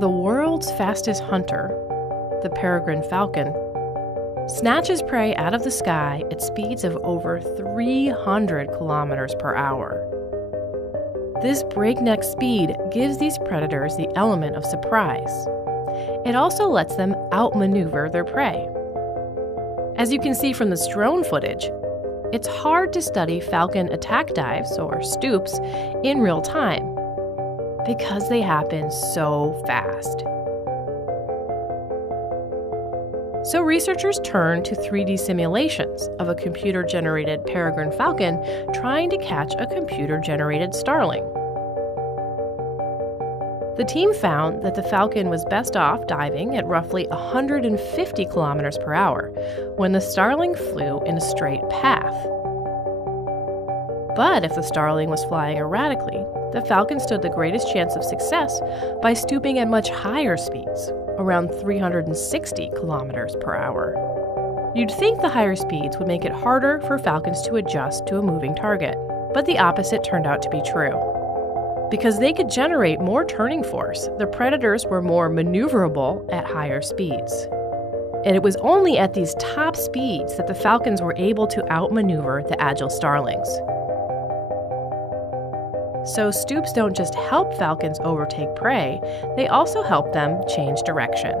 The world's fastest hunter, the peregrine falcon, snatches prey out of the sky at speeds of over 300 kilometers per hour. This breakneck speed gives these predators the element of surprise. It also lets them outmaneuver their prey. As you can see from this drone footage, it's hard to study falcon attack dives, or stoops, in real time because they happen so fast. So researchers turned to 3D simulations of a computer-generated peregrine falcon trying to catch a computer-generated starling. The team found that the falcon was best off diving at roughly 150 kilometers per hour when the starling flew in a straight path. But if the starling was flying erratically, the falcon stood the greatest chance of success by stooping at much higher speeds, around 360 kilometers per hour. You'd think the higher speeds would make it harder for falcons to adjust to a moving target, but the opposite turned out to be true. Because they could generate more turning force, the predators were more maneuverable at higher speeds. And it was only at these top speeds that the falcons were able to outmaneuver the agile starlings. So stoops don't just help falcons overtake prey, they also help them change direction.